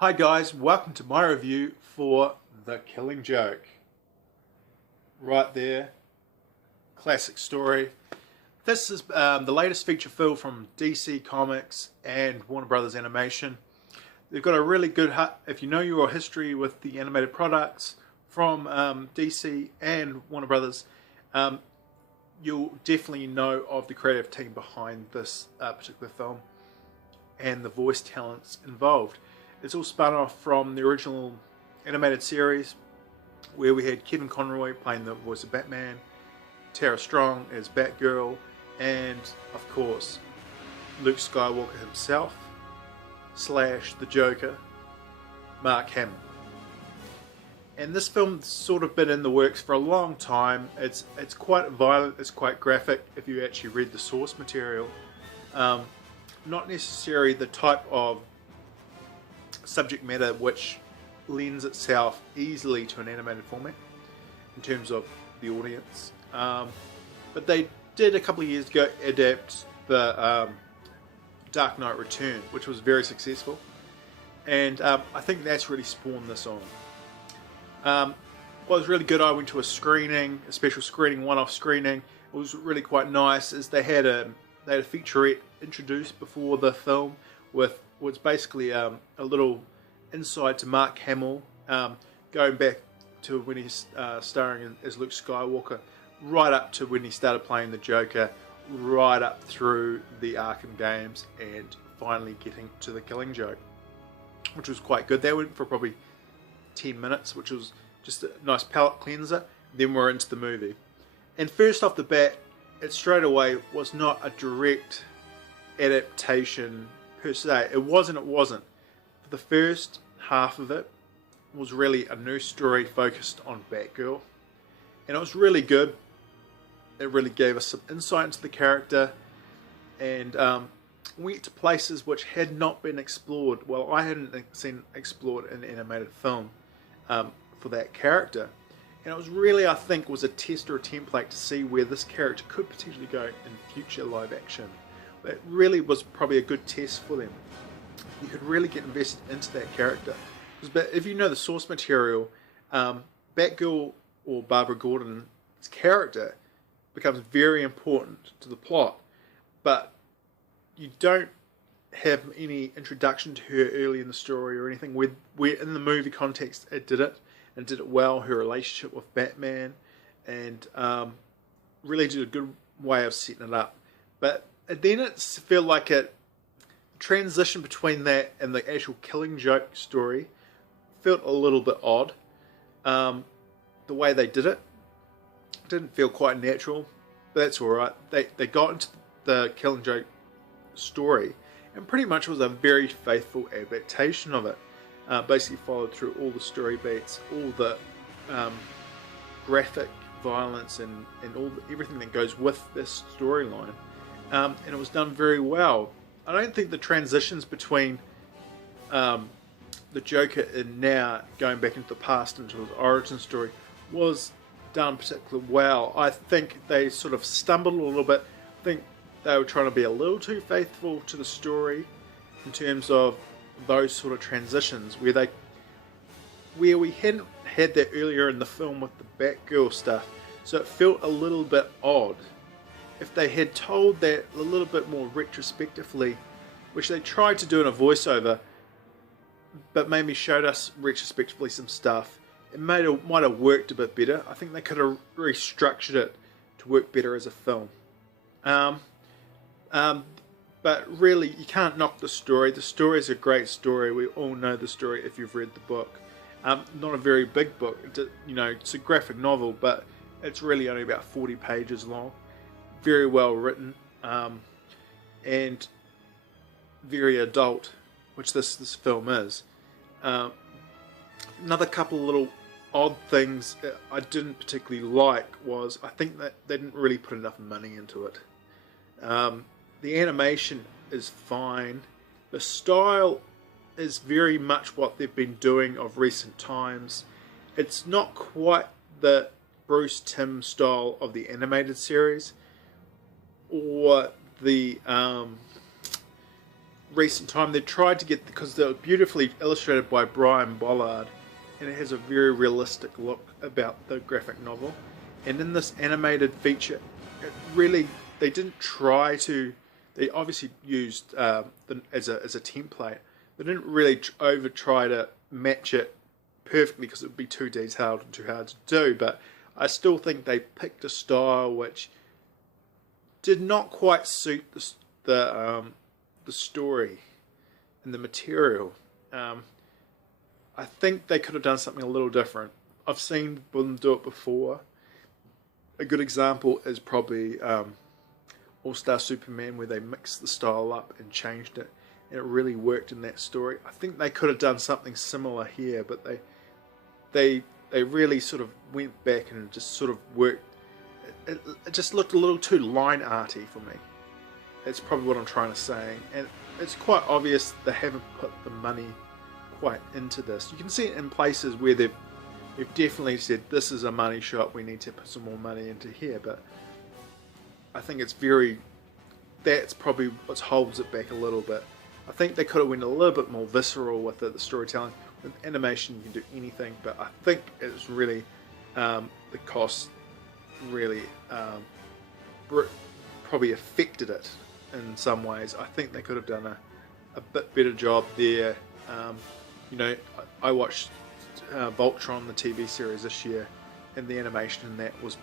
Hi guys, welcome to my review for The Killing Joke. Right there, classic story. This is the latest feature film from DC Comics and Warner Brothers Animation. They've got a really good, if you know your history with the animated products from DC and Warner Brothers, you'll definitely know of the creative team behind this particular film and the voice talents involved. It's all spun off from the original animated series where we had Kevin Conroy playing the voice of Batman, Tara Strong as Batgirl, and of course Luke Skywalker himself / the Joker, Mark Hamill. And this film's sort of been in the works for a long time. It's quite violent, it's quite graphic if you actually read the source material. Not necessarily the type of subject matter which lends itself easily to an animated format in terms of the audience, but they did a couple of years ago adapt the Dark Knight Return, which was very successful, and I think that's really spawned this on. What was really good, I went to a special screening, one-off screening. It was really quite nice, as they had a featurette introduced before the film with what's basically a little insight to Mark Hamill, going back to when he's starring as Luke Skywalker, right up to when he started playing the Joker, right up through the Arkham games, and finally getting to The Killing Joke, which was quite good. They went for probably 10 minutes, which was just a nice palate cleanser. Then we're into the movie. And first off the bat, it straight away was not a direct adaptation per se. It wasn't. For the first half of it was really a new story focused on Batgirl, and it was really good. It really gave us some insight into the character, and went to places which had not been explored. Well, I hadn't seen explored in animated film for that character, and it was really, I think, was a test or a template to see where this character could potentially go in future live action. It really was probably a good test for them. You could really get invested into that character. But if you know the source material, Batgirl, or Barbara Gordon's character, becomes very important to the plot. But you don't have any introduction to her early in the story or anything. Where in the movie context it did it, and did it well. Her relationship with Batman, and really did a good way of setting it up. But then it felt like it transition between that and the actual Killing Joke story felt a little bit odd. The way they did it didn't feel quite natural, but that's alright. They got into the Killing Joke story, and pretty much was a very faithful adaptation of it. Basically followed through all the story beats, all the graphic violence, and everything that goes with this storyline. And it was done very well. I don't think the transitions between the Joker and now going back into the past into his origin story was done particularly well. I think they sort of stumbled a little bit. I think they were trying to be a little too faithful to the story in terms of those sort of transitions, where we hadn't had that earlier in the film with the Batgirl stuff, so it felt a little bit odd. If they had told that a little bit more retrospectively, which they tried to do in a voiceover, but maybe showed us retrospectively some stuff, it might have worked a bit better. I think they could have restructured it to work better as a film. But really, you can't knock the story. The story is a great story. We all know the story if you've read the book. Not a very big book. It's a graphic novel, but it's really only about 40 pages long. Very well written, and very adult, which this film is. Another couple of little odd things I didn't particularly like was, I think that they didn't really put enough money into it. The animation is fine. The style is very much what they've been doing of recent times. It's not quite the Bruce Timm style of the animated series, or the recent time they tried to get, because they're beautifully illustrated by Brian Bollard, and it has a very realistic look about the graphic novel. And in this animated feature, it really, they didn't try to, they obviously used as a template. They didn't really try to match it perfectly because it would be too detailed and too hard to do, but I still think they picked a style which did not quite suit the story and the material. I think they could have done something a little different. I've seen them do it before. A good example is probably All-Star Superman, where they mixed the style up and changed it, and it really worked in that story. I think they could have done something similar here, but they really sort of went back and just sort of worked. It just looked a little too line arty for me. That's probably what I'm trying to say, and it's quite obvious they haven't put the money quite into this. You can see it in places where they've definitely said this is a money shot, we need to put some more money into here, but I think that's probably what holds it back a little bit. I think they could have went a little bit more visceral with it, the storytelling. With animation you can do anything, but I think it's really the cost really probably affected it in some ways. I think they could have done a bit better job there. You know, I watched Voltron, the TV series this year, and the animation in that was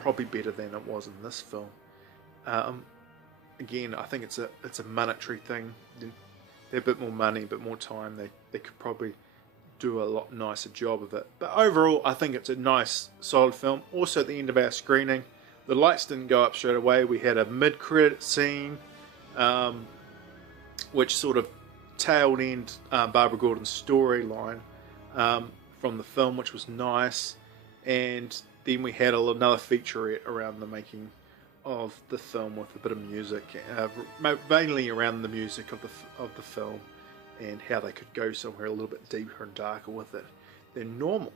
probably better than it was in this film. Again, I think it's a monetary thing. They're a bit more money, a bit more time. They could probably do a lot nicer job of it. But overall, I think it's a nice, solid film. Also, at the end of our screening, the lights didn't go up straight away. We had a mid-credit scene, which sort of tailed end Barbara Gordon's storyline from the film, which was nice. And then we had another featurette around the making of the film with a bit of music, mainly around the music of the film, and how they could go somewhere a little bit deeper and darker with it than normal.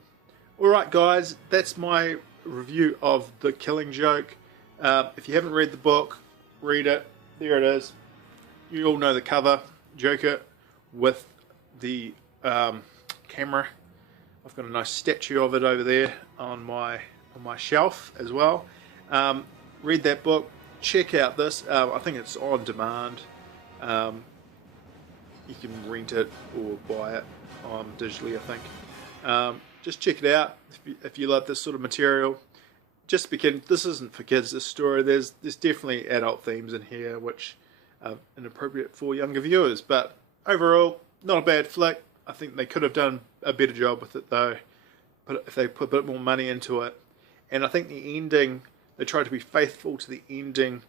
Alright guys, that's my review of The Killing Joke. If you haven't read the book, read it. There it is. You all know the cover, Joker with the camera. I've got a nice statue of it over there on my shelf as well. Read that book, check out this. I think it's on demand. You can rent it or buy it digitally, I think. Just check it out if you love this sort of material. Just because this isn't for kids, this story, there's definitely adult themes in here which are inappropriate for younger viewers. But overall, not a bad flick. I think they could have done a better job with it though, if they put a bit more money into it. And I think the ending, they tried to be faithful to the ending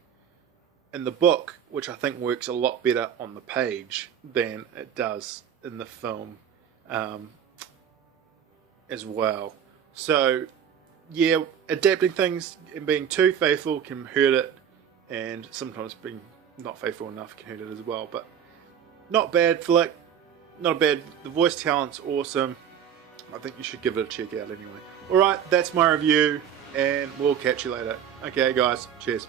in the book, which I think works a lot better on the page than it does in the film as well. So yeah, adapting things and being too faithful can hurt it, and sometimes being not faithful enough can hurt it as well. But not bad flick, not bad. The voice talent's awesome. I think you should give it a check out anyway. Alright, that's my review, and we'll catch you later. Okay guys, cheers.